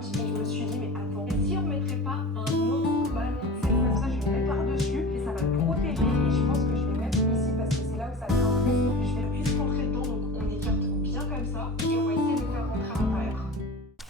scotch et je me suis dit mais attends, et si on mettrait pas un autre ballon, c'est comme ça, je vais le mettre par-dessus et ça va le protéger et je pense que je vais le mettre ici parce que c'est là où ça tient le plus. Je vais le plus rentrer dedans donc on écarte bien comme ça et on va essayer de le faire rentrer à l'intérieur.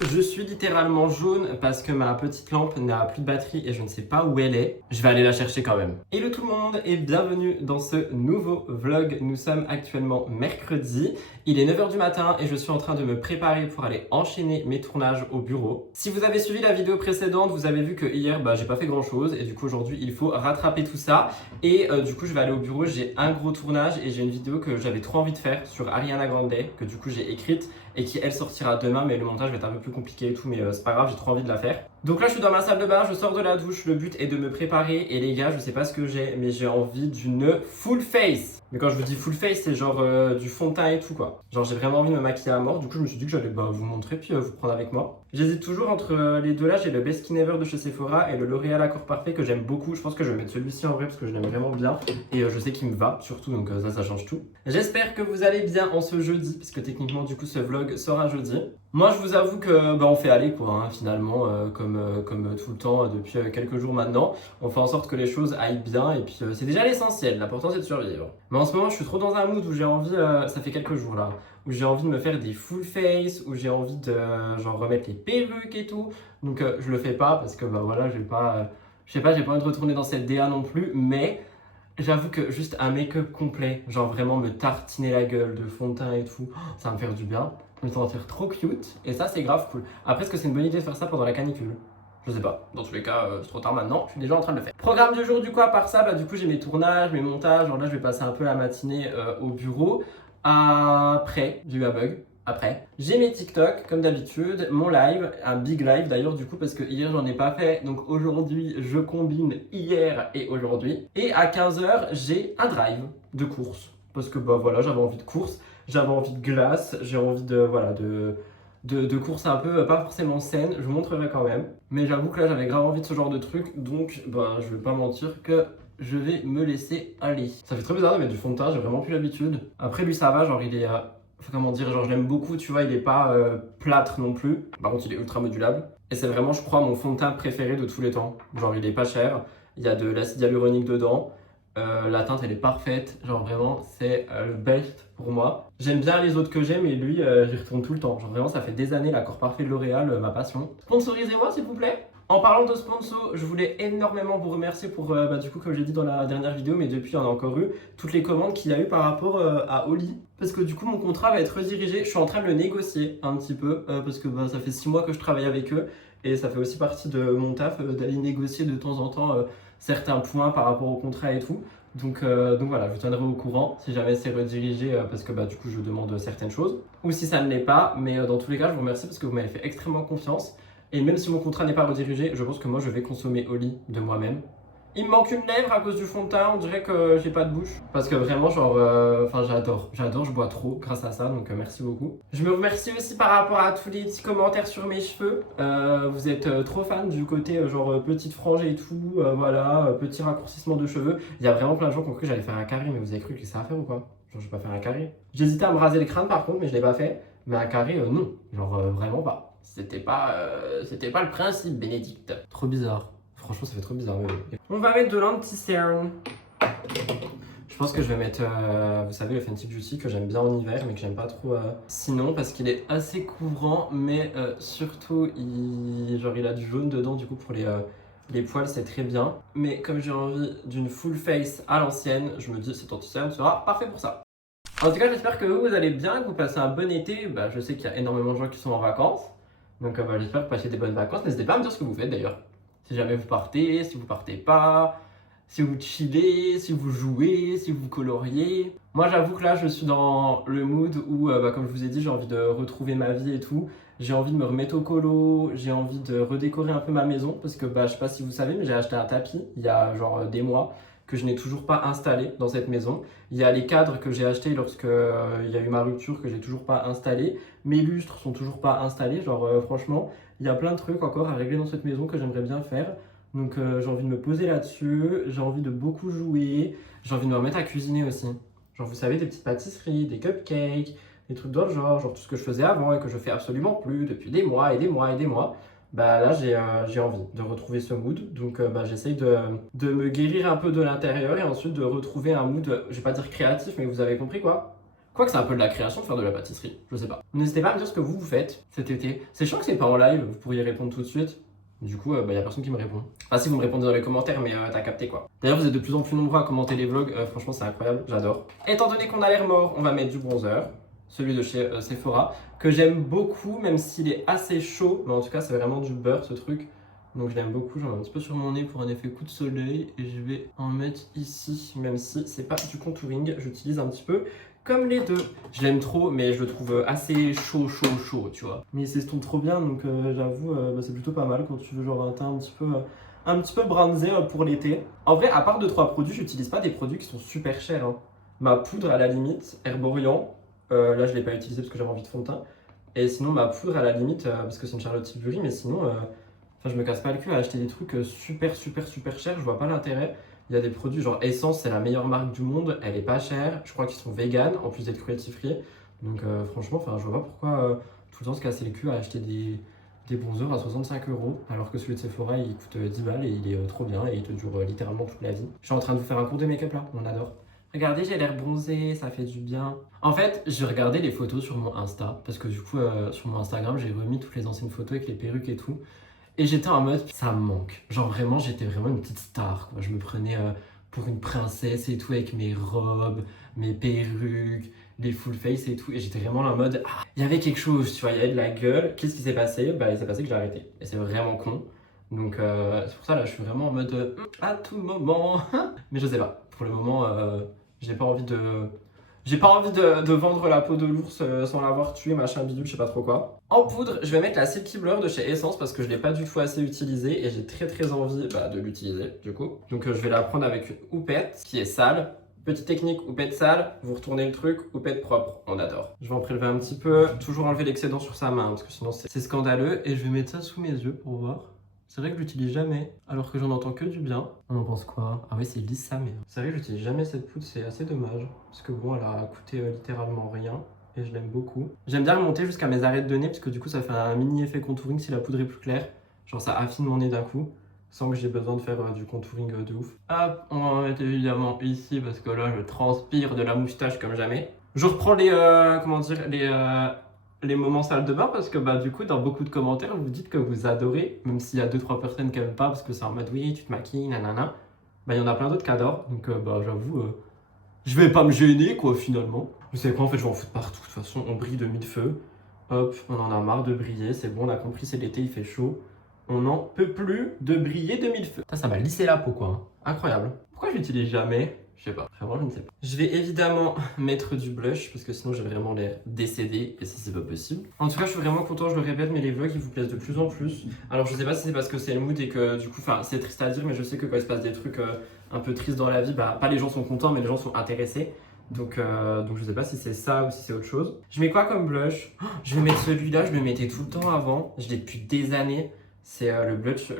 Je suis littéralement jaune parce que ma petite lampe n'a plus de batterie et je ne sais pas où elle est. Je vais aller la chercher quand même. Hello tout le monde et bienvenue dans ce nouveau vlog. Nous sommes actuellement mercredi. Il est 9h du matin et je suis en train de me préparer pour aller enchaîner mes tournages au bureau. Si vous avez suivi la vidéo précédente, vous avez vu que hier, j'ai pas fait grand chose et du coup aujourd'hui il faut rattraper tout ça. Et du coup je vais aller au bureau, j'ai un gros tournage et j'ai une vidéo que j'avais trop envie de faire sur Ariana Grande que du coup j'ai écrite et qui elle sortira demain, mais le montage va être un peu plus compliqué et tout, mais c'est pas grave, j'ai trop envie de la faire. Donc là je suis dans ma salle de bain, je sors de la douche, le but est de me préparer et les gars je sais pas ce que j'ai, mais j'ai envie d'une full face. Mais quand je vous dis full face, c'est genre du fond de teint et tout quoi. Genre j'ai vraiment envie de me maquiller à mort, du coup je me suis dit que j'allais vous montrer puis vous prendre avec moi. J'hésite toujours entre les deux là, j'ai le Best Skin Ever de chez Sephora et le L'Oréal Accord Parfait que j'aime beaucoup. Je pense que je vais mettre celui-ci en vrai parce que je l'aime vraiment bien et je sais qu'il me va surtout, donc ça change tout. J'espère que vous allez bien en ce jeudi, parce que techniquement du coup ce vlog sort un jeudi. Moi je vous avoue que on fait aller quoi, hein, finalement comme tout le temps depuis quelques jours maintenant. On fait en sorte que les choses aillent bien et puis c'est déjà l'essentiel, l'important c'est de survivre. Mais en ce moment je suis trop dans un mood où j'ai envie, ça fait quelques jours là, où j'ai envie de me faire des full face, où j'ai envie de genre remettre les perruques et tout. Donc je le fais pas parce que voilà, j'ai pas, je sais pas, j'ai pas envie de retourner dans cette DA non plus, mais j'avoue que juste un make-up complet, genre vraiment me tartiner la gueule de fond de teint et tout, ça va me faire du bien, me sentir trop cute et ça c'est grave cool. Après est-ce que c'est une bonne idée de faire ça pendant la canicule? Je sais pas, dans tous les cas c'est trop tard maintenant, je suis déjà en train de le faire. Programme du jour du coup, à part ça, du coup j'ai mes tournages, mes montages, genre là je vais passer un peu la matinée au bureau. Après, j'ai eu un bug. Après, j'ai mes TikTok comme d'habitude, mon live, un big live d'ailleurs du coup parce que hier j'en ai pas fait, donc aujourd'hui je combine hier et aujourd'hui. Et à 15h j'ai un drive de course parce que voilà, j'avais envie de course, j'avais envie de glace, j'ai envie de course un peu pas forcément saine, je vous montrerai quand même. Mais j'avoue que là j'avais grave envie de ce genre de truc, donc je vais pas mentir que je vais me laisser aller. Ça fait très bizarre de mettre du fond de teint, j'ai vraiment plus l'habitude. Après lui ça va, genre il est comment dire, genre je l'aime beaucoup, tu vois, il est pas plâtre non plus. Par contre il est ultra modulable. Et c'est vraiment, je crois, mon fond de teint préféré de tous les temps. Genre il est pas cher, il y a de l'acide hyaluronique dedans. La teinte elle est parfaite, genre vraiment c'est le best pour moi. J'aime bien les autres que j'ai, mais lui j'y retourne tout le temps. Genre vraiment ça fait des années, l'Accord Parfait de L'Oréal, ma passion. Sponsorisez-moi s'il vous plaît. En parlant de sponsor, je voulais énormément vous remercier pour, du coup comme j'ai dit dans la dernière vidéo, mais depuis il y en a encore eu, toutes les commandes qu'il y a eu par rapport à Oli. Parce que du coup mon contrat va être redirigé, je suis en train de le négocier un petit peu, parce que ça fait 6 mois que je travaille avec eux, et ça fait aussi partie de mon taf d'aller négocier de temps en temps certains points par rapport au contrat et tout. Donc voilà, je vous tiendrai au courant si jamais c'est redirigé parce que du coup je demande certaines choses. Ou si ça ne l'est pas, mais dans tous les cas je vous remercie parce que vous m'avez fait extrêmement confiance. Et même si mon contrat n'est pas redirigé, je pense que moi je vais consommer Oli de moi-même. Il me manque une lèvre à cause du fond de teint, on dirait que j'ai pas de bouche. Parce que vraiment genre, j'adore, je bois trop grâce à ça, donc merci beaucoup. Je me remercie aussi par rapport à tous les petits commentaires sur mes cheveux. Vous êtes trop fans du côté genre petite frange et tout, voilà, petit raccourcissement de cheveux. Il y a vraiment plein de gens qui ont cru que j'allais faire un carré, mais vous avez cru que c'est à faire ou quoi? Genre je vais pas faire un carré. J'hésitais à me raser le crâne par contre, mais je l'ai pas fait. Mais un carré, non, genre vraiment pas. C'était pas le principe, Bénédicte. Trop bizarre. Franchement, ça fait trop bizarre. Mais... On va mettre de l'anti-cerne. Je pense que je vais mettre, vous savez, le Fenty Beauty que j'aime bien en hiver, mais que j'aime pas trop sinon, parce qu'il est assez couvrant, mais surtout, il a du jaune dedans, du coup, pour les poils, c'est très bien. Mais comme j'ai envie d'une full face à l'ancienne, je me dis cet anti-cerne sera parfait pour ça. En tout cas, j'espère que vous allez bien, que vous passez un bon été. Je sais qu'il y a énormément de gens qui sont en vacances. Donc j'espère que vous passez des bonnes vacances. N'hésitez pas à me dire ce que vous faites d'ailleurs. Si jamais vous partez, si vous partez pas, si vous chillez, si vous jouez, si vous coloriez. Moi j'avoue que là je suis dans le mood où, comme je vous ai dit, j'ai envie de retrouver ma vie et tout. J'ai envie de me remettre au colo, j'ai envie de redécorer un peu ma maison. Parce que je sais pas si vous savez, mais j'ai acheté un tapis il y a genre des mois que je n'ai toujours pas installé dans cette maison. Il y a les cadres que j'ai achetés lorsque il y a eu ma rupture que j'ai toujours pas installé. Mes lustres sont toujours pas installés. Genre franchement, il y a plein de trucs encore à régler dans cette maison que j'aimerais bien faire. Donc j'ai envie de me poser là-dessus, j'ai envie de beaucoup jouer, j'ai envie de me remettre à cuisiner aussi. Genre vous savez, des petites pâtisseries, des cupcakes, des trucs dans le genre tout ce que je faisais avant et que je fais absolument plus depuis des mois et des mois et des mois. bah là j'ai envie de retrouver ce mood. Donc bah, j'essaye de me guérir un peu de l'intérieur et ensuite de retrouver un mood, je vais pas dire créatif, mais vous avez compris quoi. Quoique c'est un peu de la création de faire de la pâtisserie, je sais pas. N'hésitez pas à me dire ce que vous faites cet été. C'est chiant que c'est pas en live, vous pourriez répondre tout de suite. Du coup, bah, y a personne qui me répond. Enfin, si vous me répondez dans les commentaires, mais t'as capté quoi. D'ailleurs, vous êtes de plus en plus nombreux à commenter les vlogs. Franchement, c'est incroyable, j'adore. Étant donné qu'on a l'air mort, on va mettre du bronzer. Celui de chez Sephora, que j'aime beaucoup, même s'il est assez chaud. Mais en tout cas, c'est vraiment du beurre ce truc. Donc je l'aime beaucoup. J'en mets un petit peu sur mon nez pour un effet coup de soleil. Et je vais en mettre ici, même si c'est pas du contouring. J'utilise un petit peu comme les deux. Je l'aime trop, mais je le trouve assez chaud, tu vois. Mais il s'estompe trop bien, donc j'avoue, bah, c'est plutôt pas mal quand tu veux genre un teint un petit peu bronzé pour l'été. En vrai, à part 2-3 produits, j'utilise pas des produits qui sont super chers. Hein. Ma poudre, à la limite, Herborian, là je l'ai pas utilisé parce que j'avais envie de fond de teint. Et sinon, ma poudre, à la limite, parce que c'est une Charlotte Tilbury, mais sinon, je me casse pas le cul à acheter des trucs super chers, je vois pas l'intérêt. Il y a des produits genre Essence, c'est la meilleure marque du monde, elle est pas chère, je crois qu'ils sont vegan en plus d'être cruelty free. Donc franchement, je vois pas pourquoi tout le temps se casser le cul à acheter des bronzers à 65 € alors que celui de Sephora il coûte 10 balles et il est trop bien et il te dure littéralement toute la vie. Je suis en train de vous faire un cours de make-up là, on adore. Regardez, j'ai l'air bronzé, ça fait du bien. En fait, j'ai regardé les photos sur mon Insta parce que du coup, sur mon Instagram, j'ai remis toutes les anciennes photos avec les perruques et tout. Et j'étais en mode, ça me manque. Genre vraiment, j'étais vraiment une petite star, quoi. Je me prenais pour une princesse et tout, avec mes robes, mes perruques, les full face et tout. Et j'étais vraiment là en mode, ah, il y avait quelque chose, tu vois, il y avait de la gueule. Qu'est-ce qui s'est passé? Bah, il s'est passé que j'ai arrêté. Et c'est vraiment con. Donc c'est pour ça, là, je suis vraiment en mode, à tout moment. Mais je sais pas, pour le moment, j'ai pas envie de... J'ai pas envie de vendre la peau de l'ours sans l'avoir tué, machin bidule, je sais pas trop quoi. En poudre, je vais mettre la Silky Blur de chez Essence parce que je l'ai pas du tout assez utilisée et j'ai très envie de l'utiliser du coup. Donc je vais la prendre avec une houppette qui est sale. Petite technique, houppette sale, vous retournez le truc, houppette propre, on adore. Je vais en prélever un petit peu, toujours enlever l'excédent sur sa main parce que sinon c'est scandaleux. Et je vais mettre ça sous mes yeux pour voir. C'est vrai que je l'utilise jamais, alors que j'en entends que du bien. On en pense quoi? Ah oui, c'est lisse ça, mais... C'est vrai que j'utilise jamais cette poudre, c'est assez dommage. Parce que bon, elle a coûté littéralement rien. Et je l'aime beaucoup. J'aime bien remonter jusqu'à mes arêtes de nez, parce que du coup, ça fait un mini effet contouring si la poudre est plus claire. Genre, ça affine mon nez d'un coup, sans que j'ai besoin de faire du contouring de ouf. Hop, on va en mettre évidemment ici, parce que là, je transpire de la moustache comme jamais. Je reprends les moments salle de bain parce que du coup dans beaucoup de commentaires vous dites que vous adorez, même s'il y a 2-3 personnes qui n'aiment pas parce que c'est en mode oui tu te maquilles nanana, il y en a plein d'autres qui adorent, donc j'avoue je vais pas me gêner quoi finalement. Vous savez quoi, en fait je vais en foutre partout, de toute façon on brille de mille feux, hop on en a marre de briller, c'est bon on a compris c'est l'été il fait chaud, on n'en peut plus de briller de mille feux. Ça m'a lissé la peau quoi, hein. Incroyable. Pourquoi je l'utilise jamais? Je sais pas, vraiment je ne sais pas. Je vais évidemment mettre du blush parce que sinon j'ai vraiment l'air décédé et ça c'est pas possible. En tout cas je suis vraiment content, je le répète, mais les vlogs ils vous plaisent de plus en plus. Alors je sais pas si c'est parce que c'est le mood et que du coup, c'est triste à dire, mais je sais que quand il se passe des trucs un peu tristes dans la vie, pas les gens sont contents mais les gens sont intéressés. Donc je sais pas si c'est ça ou si c'est autre chose. Je mets quoi comme blush? Je vais mettre celui-là, je le mettais tout le temps avant, je l'ai depuis des années. C'est le blush,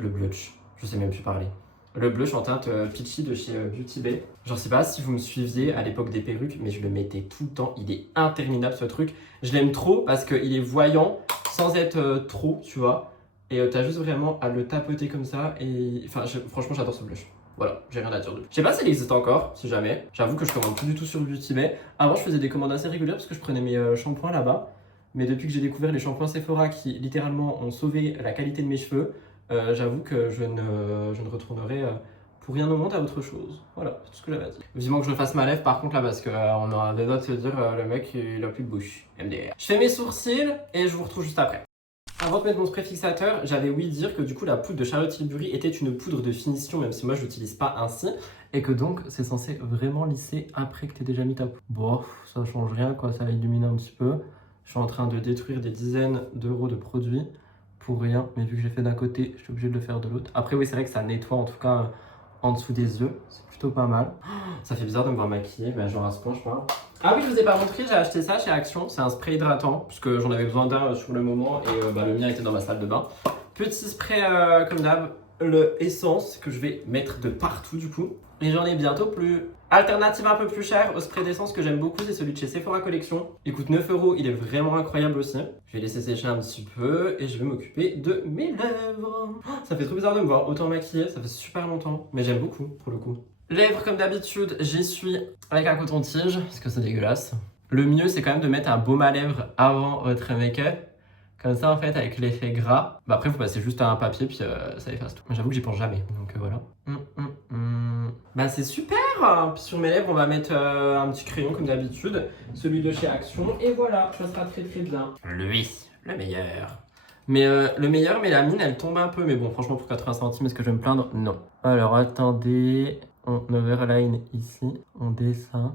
je sais même plus parler. Le blush en teinte Peachy de chez Beauty Bay. Je sais pas si vous me suiviez à l'époque des perruques, mais je le mettais tout le temps. Il est interminable ce truc. Je l'aime trop parce qu'il est voyant sans être trop, tu vois. Et t'as juste vraiment à le tapoter comme ça. Et franchement, j'adore ce blush. Voilà, j'ai rien à dire de plus. Je sais pas s'il existe encore, si jamais. J'avoue que je commande plus du tout sur Beauty Bay. Avant, je faisais des commandes assez régulières parce que je prenais mes shampoings là-bas. Mais depuis que j'ai découvert les shampoings Sephora qui littéralement ont sauvé la qualité de mes cheveux, j'avoue que je ne retournerai pour rien au monde à autre chose. Voilà, c'est tout ce que j'avais à dire. Vivement que je fasse ma lèvre par contre là parce qu'on aura des notes de se dire le mec il a plus de bouche. MDR. Je fais mes sourcils et je vous retrouve juste après. Avant de mettre mon spray fixateur, j'avais ouï dire que du coup la poudre de Charlotte Tilbury était une poudre de finition, même si moi je l'utilise pas ainsi, et que donc c'est censé vraiment lisser après que tu aies déjà mis ta poudre. Bon, ça change rien quoi, ça va illuminer un petit peu. Je suis en train de détruire des dizaines d'euros de produits pour rien, mais vu que j'ai fait d'un côté, je suis obligé de le faire de l'autre. Après oui, c'est vrai que ça nettoie en tout cas en dessous des yeux, c'est plutôt pas mal. Ça fait bizarre de me voir maquillée, genre à ce point je crois. Ah oui, je vous ai pas montré, j'ai acheté ça chez Action, c'est un spray hydratant, puisque j'en avais besoin d'un sur le moment et le mien était dans ma salle de bain. Petit spray comme d'hab, le essence que je vais mettre de partout du coup. Et j'en ai bientôt plus. Alternative un peu plus chère au spray d'essence que j'aime beaucoup, c'est celui de chez Sephora Collection. Il coûte 9 €, il est vraiment incroyable aussi. Je vais laisser sécher un petit peu et je vais m'occuper de mes lèvres. Ça fait trop bizarre de me voir autant maquillée, ça fait super longtemps. Mais j'aime beaucoup pour le coup. Lèvres comme d'habitude, j'essuie avec un coton-tige parce que c'est dégueulasse. Le mieux c'est quand même de mettre un baume à lèvres avant votre make-up. Comme ça, en fait, avec l'effet gras, bah après, vous passez juste à un papier, puis ça efface tout. J'avoue que j'y pense jamais, donc voilà. Bah c'est super. Puis sur mes lèvres, on va mettre un petit crayon, comme d'habitude. Celui de chez Action, et voilà, ça sera très très bien. Lui, le meilleur. Mais le meilleur, mais la mine, elle tombe un peu. Mais bon, franchement, pour 80 centimes, est-ce que je vais me plaindre? Non. Alors, attendez... On overline ici, on descend,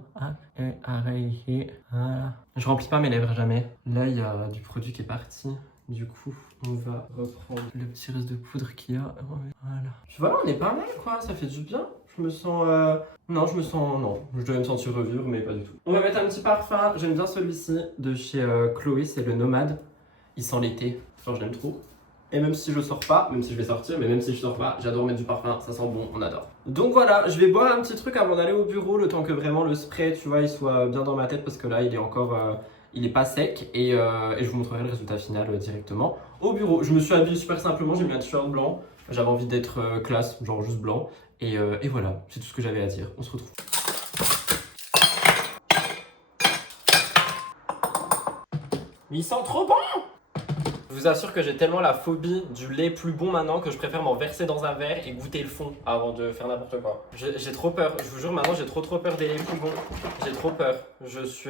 et arrêtez, voilà. Je remplis pas mes lèvres jamais. Là, il y a du produit qui est parti. Du coup, on va reprendre le petit reste de poudre qu'il y a. Voilà. Puis voilà, on est pas mal quoi, ça fait du bien. Je me sens... Non, je devais me sentir revivre, mais pas du tout. On va mettre un petit parfum. J'aime bien celui-ci de chez Chloé, c'est le Nomade. Il sent l'été, enfin je l'aime trop. Et même si je sors pas, même si je vais sortir, mais même si je sors pas, j'adore mettre du parfum, ça sent bon, on adore. Donc voilà, je vais boire un petit truc avant d'aller au bureau, le temps que vraiment le spray, tu vois, il soit bien dans ma tête, parce que là, il est encore, il est pas sec, et je vous montrerai le résultat final directement au bureau. Je me suis habillé super simplement, j'ai mis un t-shirt blanc, j'avais envie d'être classe, genre juste blanc, et voilà, c'est tout ce que j'avais à dire. On se retrouve. Mais il sent trop bon! Je vous assure que j'ai tellement la phobie du lait plus bon maintenant que je préfère m'en verser dans un verre et goûter le fond avant de faire n'importe quoi. J'ai trop peur, je vous jure maintenant j'ai trop peur des laits plus bons. J'ai trop peur, je suis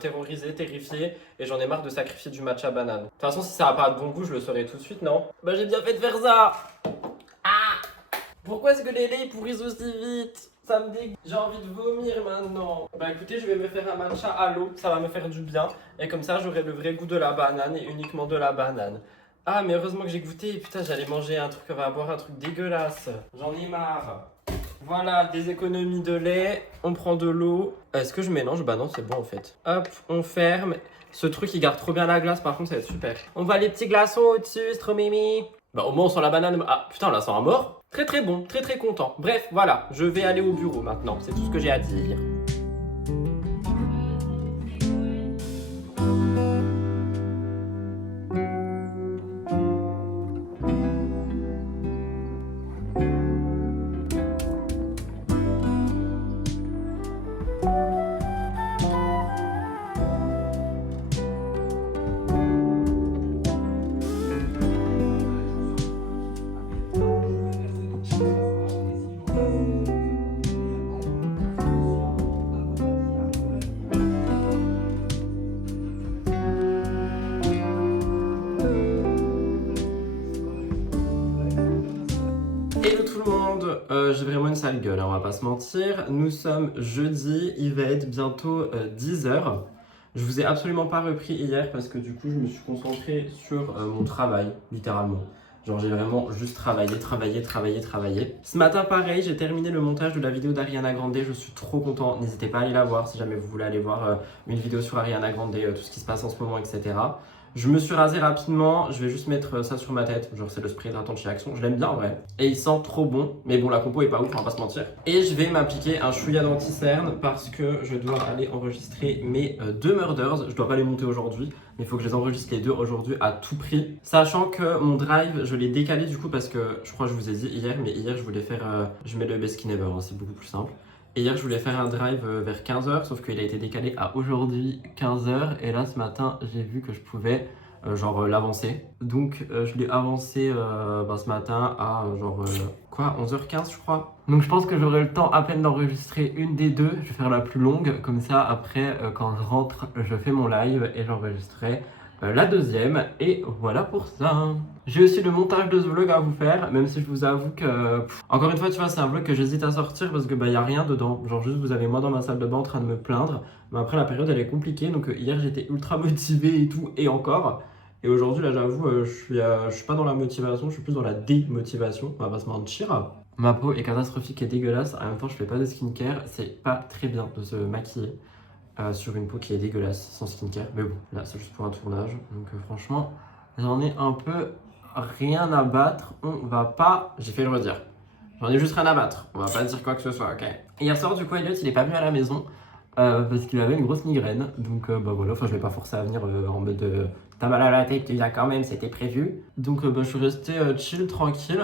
terrorisé, terrifié et j'en ai marre de sacrifier du matcha banane. De toute façon si ça a pas de bon goût je le saurai tout de suite non? Bah j'ai bien fait de faire ça. Ah! Pourquoi est-ce que les laits pourrissent aussi vite? Ça me dégoûte. J'ai envie de vomir maintenant. Bah écoutez, je vais me faire un matcha à l'eau, ça va me faire du bien. Et comme ça, j'aurai le vrai goût de la banane et uniquement de la banane. Ah, mais heureusement que j'ai goûté. Putain, j'allais manger un truc, on va boire un truc dégueulasse. J'en ai marre. Voilà, des économies de lait. On prend de l'eau. Est-ce que je mélange? Bah non, c'est bon en fait. Hop, on ferme. Ce truc, il garde trop bien la glace, par contre, ça va être super. On voit les petits glaçons au-dessus, c'est trop mimi. Bah au moins on sent la banane. Ah putain on la sent à mort. Très bon, très content. Bref voilà, je vais aller au bureau maintenant. C'est tout ce que j'ai à dire. Hello tout le monde, j'ai vraiment une sale gueule, hein, on va pas se mentir. Nous sommes jeudi, il va être bientôt 10 h. Je vous ai absolument pas repris hier parce que du coup je me suis concentré sur mon travail, littéralement. Genre j'ai vraiment juste travaillé. Ce matin pareil, j'ai terminé le montage de la vidéo d'Ariana Grande, je suis trop content. N'hésitez pas à aller la voir si jamais vous voulez aller voir une vidéo sur Ariana Grande, tout ce qui se passe en ce moment, etc. Je me suis rasé rapidement, je vais juste mettre ça sur ma tête, genre c'est le spray hydratant de chez Action, je l'aime bien en vrai. Et il sent trop bon, mais bon la compo est pas ouf, on va pas se mentir. Et je vais m'appliquer un chouïa d'anti-cerne parce que je dois aller enregistrer mes 2 murders. Je dois pas les monter aujourd'hui, mais il faut que je les enregistre les 2 aujourd'hui à tout prix. Sachant que mon drive, je l'ai décalé du coup parce que je crois que je vous ai dit hier, mais hier je voulais faire, je mets le best skin ever, hein, c'est beaucoup plus simple. Et hier je voulais faire un drive vers 15 h, sauf qu'il a été décalé à aujourd'hui 15 h. Et là ce matin j'ai vu que je pouvais l'avancer. Donc je l'ai avancé ce matin à 11h15 je crois. Donc je pense que j'aurai le temps à peine d'enregistrer une des deux. Je vais faire la plus longue, comme ça après quand je rentre je fais mon live et j'enregistrerai la deuxième, et voilà pour ça. J'ai aussi le montage de ce vlog à vous faire, même si je vous avoue que encore une fois tu vois c'est un vlog que j'hésite à sortir parce que y a rien dedans, genre juste vous avez moi dans ma salle de bain en train de me plaindre, mais après la période elle est compliquée, donc hier j'étais ultra motivé et tout, et encore, et aujourd'hui là j'avoue je suis pas dans la motivation, je suis plus dans la démotivation, on va pas se mentir. Ma peau est catastrophique et dégueulasse, en même temps je fais pas de skincare, c'est pas très bien de se maquiller sur une peau qui est dégueulasse sans skincare, mais bon là c'est juste pour un tournage, donc franchement j'en ai un peu rien à battre. On va pas. J'ai fait le redire. J'en ai juste rien à battre. On va pas dire quoi que ce soit, ok? Et hier soir, du coup, Elliot, il est pas venu à la maison parce qu'il avait une grosse migraine. Donc, bah voilà, enfin, je l'ai pas forcé à venir en mode t'as mal à la tête, tu viens quand même, c'était prévu. Donc, bah, je suis resté chill, tranquille.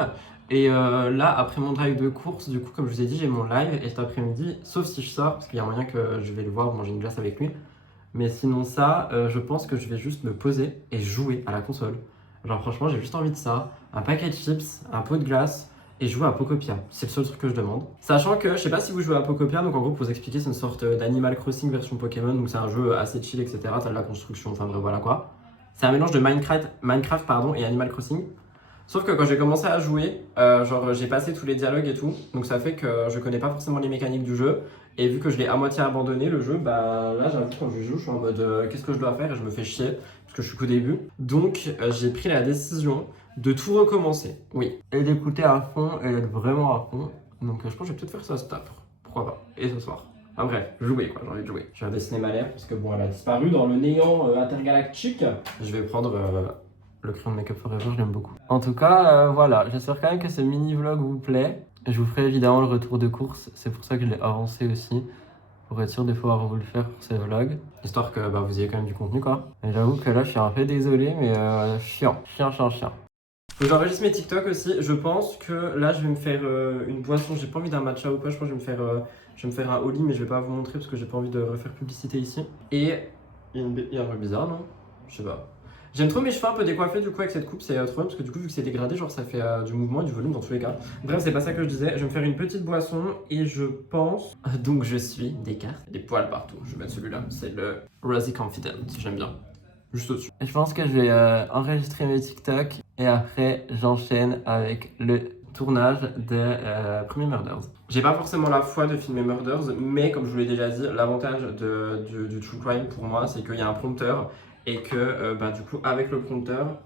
Et là, après mon drive de course, du coup, comme je vous ai dit, j'ai mon live. Et cet après-midi, sauf si je sors, parce qu'il y a moyen que je vais le voir manger une glace avec lui. Mais sinon, ça, je pense que je vais juste me poser et jouer à la console. Genre, franchement, j'ai juste envie de ça. Un paquet de chips, un pot de glace et jouer à Pokopia. C'est le seul truc que je demande. Sachant que, je sais pas si vous jouez à Pokopia, donc en gros, pour vous expliquer, c'est une sorte d'Animal Crossing version Pokémon. Donc, c'est un jeu assez chill, etc. T'as de la construction, enfin, bref, voilà quoi. C'est un mélange de Minecraft et Animal Crossing. Sauf que quand j'ai commencé à jouer, genre j'ai passé tous les dialogues et tout, donc ça fait que je connais pas forcément les mécaniques du jeu. Et vu que je l'ai à moitié abandonné le jeu, bah là j'avoue quand je joue, je suis en mode qu'est-ce que je dois faire et je me fais chier parce que je suis qu'au début. Donc j'ai pris la décision de tout recommencer, oui. Et d'écouter à fond et d'être vraiment à fond. Donc je pense que je vais peut-être faire ça cet après, pourquoi pas, et ce soir. Enfin bref, jouer quoi, j'ai envie de jouer. Je vais dessiner ma lèvre parce que bon elle a disparu dans le néant intergalactique. Je vais prendre le crayon de Make Up Forever, je l'aime beaucoup. En tout cas, voilà, j'espère quand même que ce mini-vlog vous plaît. Je vous ferai évidemment le retour de course, c'est pour ça que je l'ai avancé aussi. Pour être sûr de pouvoir vous le faire pour ces vlogs. Histoire que bah, vous ayez quand même du contenu quoi. Et j'avoue que là, je suis un peu désolé, mais chiant. Faut que j'enregistre mes TikTok aussi. Je pense que là, je vais me faire une boisson. J'ai pas envie d'un matcha ou quoi, je pense que je vais me faire un Oli, mais je vais pas vous montrer parce que j'ai pas envie de refaire publicité ici. Et il y a un truc bizarre, non? Je sais pas. J'aime trop mes cheveux un peu décoiffés du coup avec cette coupe, c'est trop bien parce que du coup vu que c'est dégradé, genre ça fait du mouvement et du volume dans tous les cas. Bref, c'est pas ça que je disais, je vais me faire une petite boisson et je pense... Donc je suis des cartes, des poils partout, je vais mettre celui-là, c'est le Rosy Confident, j'aime bien. Juste au-dessus. Je pense que je vais enregistrer mes TikTok et après j'enchaîne avec le tournage de Premier Murders. J'ai pas forcément la foi de filmer Murders, mais comme je vous l'ai déjà dit, l'avantage du True Crime pour moi, c'est qu'il y a un prompteur et que bah, du coup, avec le prompteur,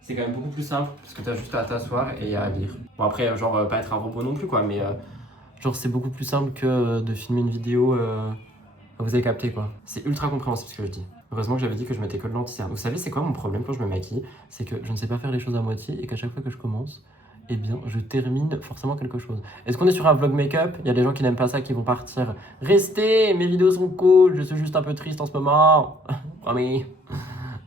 c'est quand même beaucoup plus simple parce que t'as juste à t'asseoir et à lire. Bon, après, genre, pas être un robot non plus, quoi, mais genre, c'est beaucoup plus simple que de filmer une vidéo. Vous avez capté, quoi. C'est ultra compréhensible ce que je dis. Heureusement que j'avais dit que je mettais que de l'anti-cerne. Vous savez, c'est quoi mon problème quand je me maquille? C'est que je ne sais pas faire les choses à moitié et qu'à chaque fois que je commence, eh bien, je termine forcément quelque chose. Est-ce qu'on est sur un vlog make-up? Il y a des gens qui n'aiment pas ça, qui vont partir. Restez, mes vidéos sont cool, je suis juste un peu triste en ce moment. Promis.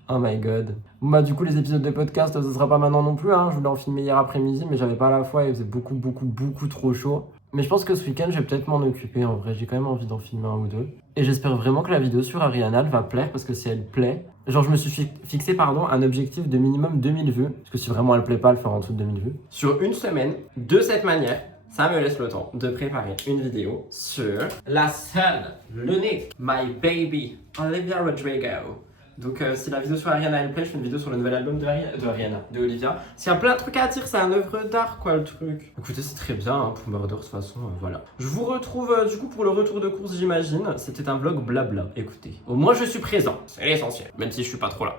Oh my god. Bah du coup les épisodes de podcast ce sera pas maintenant non plus hein. Je voulais en filmer hier après-midi mais j'avais pas la foi et il faisait beaucoup trop chaud. Mais je pense que ce week-end je vais peut-être m'en occuper en vrai, j'ai quand même envie d'en filmer un ou deux. Et j'espère vraiment que la vidéo sur Ariana va plaire parce que si elle plaît, genre je me suis fixé un objectif de minimum 2000 vues. Parce que si vraiment elle plaît pas, elle fera en dessous de 2000 vues. Sur une semaine, de cette manière, ça me laisse le temps de préparer une vidéo sur la seule, l'unique, my baby, Olivia Rodrigo. Donc si la vidéo sur Ariana elle plaît, je fais une vidéo sur le nouvel album de Olivia. S'il y a plein de trucs à dire, c'est un œuvre d'art quoi le truc. Écoutez, c'est très bien hein, pour Murder de toute façon, voilà. Je vous retrouve du coup pour le retour de course j'imagine. C'était un vlog blabla, écoutez. Au moins je suis présent, c'est l'essentiel, même si je suis pas trop là.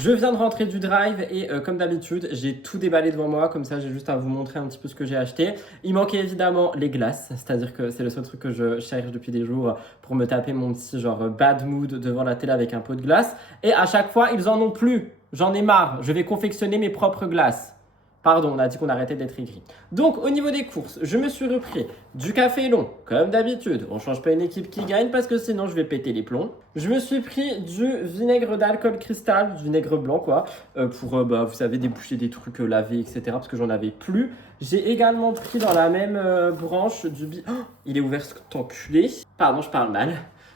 Je viens de rentrer du drive et comme d'habitude, j'ai tout déballé devant moi, comme ça j'ai juste à vous montrer un petit peu ce que j'ai acheté. Il manquait évidemment les glaces, c'est-à-dire que c'est le seul truc que je cherche depuis des jours pour me taper mon petit genre bad mood devant la télé avec un pot de glace. Et à chaque fois, ils en ont plus. J'en ai marre, je vais confectionner mes propres glaces. Pardon, on a dit qu'on arrêtait d'être écrit. Donc, au niveau des courses, je me suis repris du café long, comme d'habitude. On change pas une équipe qui gagne parce que sinon je vais péter les plombs. Je me suis pris du vinaigre d'alcool cristal, du vinaigre blanc quoi, pour, bah, vous savez, déboucher des trucs lavés, etc. parce que j'en avais plus. J'ai également pris dans la même branche du oh, il est ouvert cet enculé. Pardon, je parle mal.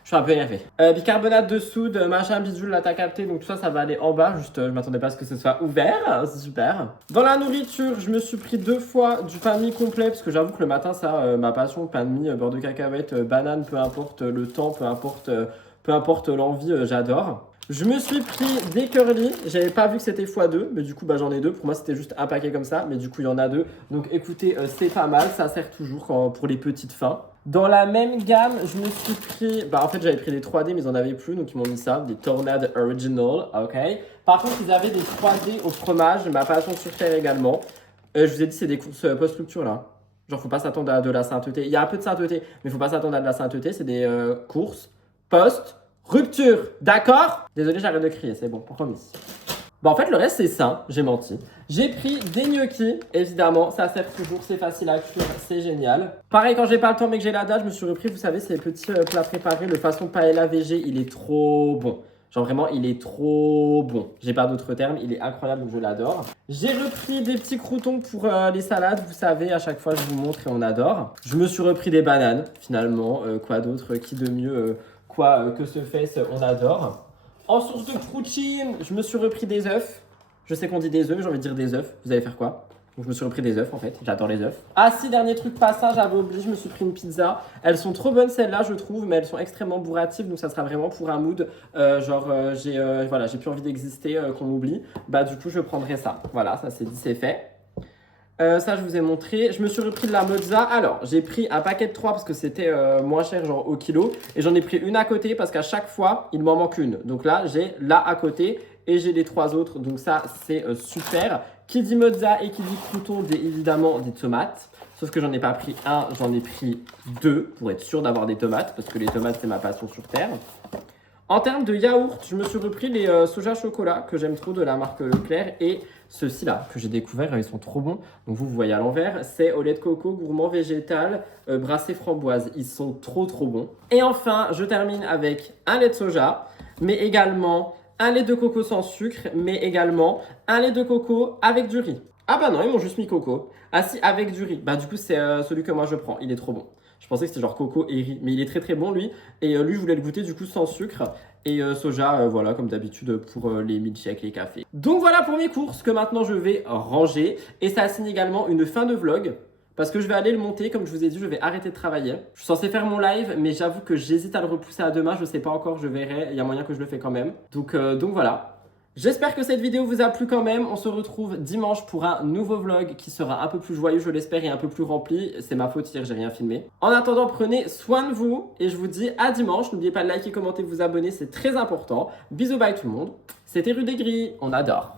Je suis un peu énervé. Bicarbonate de soude, machin, bidule, là t'as capté. Donc tout ça, ça va aller en bas. Juste, je m'attendais pas à ce que ce soit ouvert. C'est super. Dans la nourriture, je me suis pris 2 fois du pain de mie complet. Parce que j'avoue que le matin, ça, ma passion, pain de mie, beurre de cacahuète, banane, peu importe le temps, peu importe l'envie, j'adore. Je me suis pris des curly, j'avais pas vu que c'était x2, mais du coup bah, j'en ai 2. Pour moi c'était juste un paquet comme ça, mais du coup il y en a 2. Donc écoutez, c'est pas mal, ça sert toujours pour les petites fins. Dans la même gamme, je me suis pris, bah en fait j'avais pris des 3D mais ils en avaient plus, donc ils m'ont mis ça, des Tornade Original, ok. Par contre ils avaient des 3D au fromage, ma passion sur terre également. Je vous ai dit c'est des courses post-rupture là. Genre faut pas s'attendre à de la sainteté, il y a un peu de sainteté, mais faut pas s'attendre à de la sainteté, c'est des courses post-rupture, d'accord? Désolé, j'arrête de crier, c'est bon, promis. Bah en fait le reste c'est ça, j'ai menti. J'ai pris des gnocchis, évidemment, ça sert toujours, c'est facile à cuire, c'est génial. Pareil quand j'ai pas le temps mais que j'ai la dalle, je me suis repris, vous savez, ces petits plats préparés, le façon paella VG, il est trop bon. Genre vraiment, il est trop bon. J'ai pas d'autres termes, il est incroyable, donc je l'adore. J'ai repris des petits croûtons pour les salades, vous savez, à chaque fois je vous montre et on adore. Je me suis repris des bananes, finalement, quoi d'autre, qui de mieux, que ce fait, on adore. En source de proutine, je me suis repris des œufs. Je sais qu'on dit des œufs, mais j'ai envie de dire des œufs. Vous allez faire quoi? Donc je me suis repris des œufs en fait, j'adore les œufs. Ah si, dernier truc pas ça, j'avais oublié, je me suis pris une pizza. Elles sont trop bonnes celles-là je trouve, mais elles sont extrêmement bourratives, donc ça sera vraiment pour un mood. J'ai plus envie d'exister, qu'on m'oublie. Bah du coup je prendrai ça. Voilà, ça c'est dit, c'est fait. Ça je vous ai montré. Je me suis repris de la mozza. Alors j'ai pris un paquet de 3 parce que c'était moins cher genre au kilo. Et j'en ai pris une à côté parce qu'à chaque fois il m'en manque une. Donc là j'ai là à côté et j'ai les 3 autres. Donc ça c'est super. Qui dit mozza et qui dit crouton dit évidemment des tomates. Sauf que j'en ai pas pris un, j'en ai pris 2 pour être sûr d'avoir des tomates. Parce que les tomates c'est ma passion sur terre. En termes de yaourt, je me suis repris les soja chocolat que j'aime trop de la marque Leclerc et ceux-ci là que j'ai découvert, ils sont trop bons. Donc vous voyez à l'envers, c'est au lait de coco gourmand végétal brassé framboise. Ils sont trop bons. Et enfin, je termine avec un lait de soja, mais également un lait de coco sans sucre, mais également un lait de coco avec du riz. Ah bah non, ils m'ont juste mis coco. Ah si, avec du riz. Bah du coup, c'est celui que moi je prends. Il est trop bon. Je pensais que c'était genre coco et riz, mais il est très bon lui. Et lui, je voulais le goûter du coup sans sucre. Et soja, voilà, comme d'habitude pour les milkshakes, les cafés. Donc voilà pour mes courses que maintenant je vais ranger. Et ça signe également une fin de vlog. Parce que je vais aller le monter, comme je vous ai dit, je vais arrêter de travailler. Je suis censé faire mon live, mais j'avoue que j'hésite à le repousser à demain. Je sais pas encore, je verrai. Il y a moyen que je le fais quand même. Donc voilà. J'espère que cette vidéo vous a plu quand même. On se retrouve dimanche pour un nouveau vlog qui sera un peu plus joyeux, je l'espère, et un peu plus rempli. C'est ma faute hier, j'ai rien filmé. En attendant, prenez soin de vous et je vous dis à dimanche. N'oubliez pas de liker, commenter, vous abonner, c'est très important. Bisous, bye tout le monde. C'était Rue des Grilles, on adore.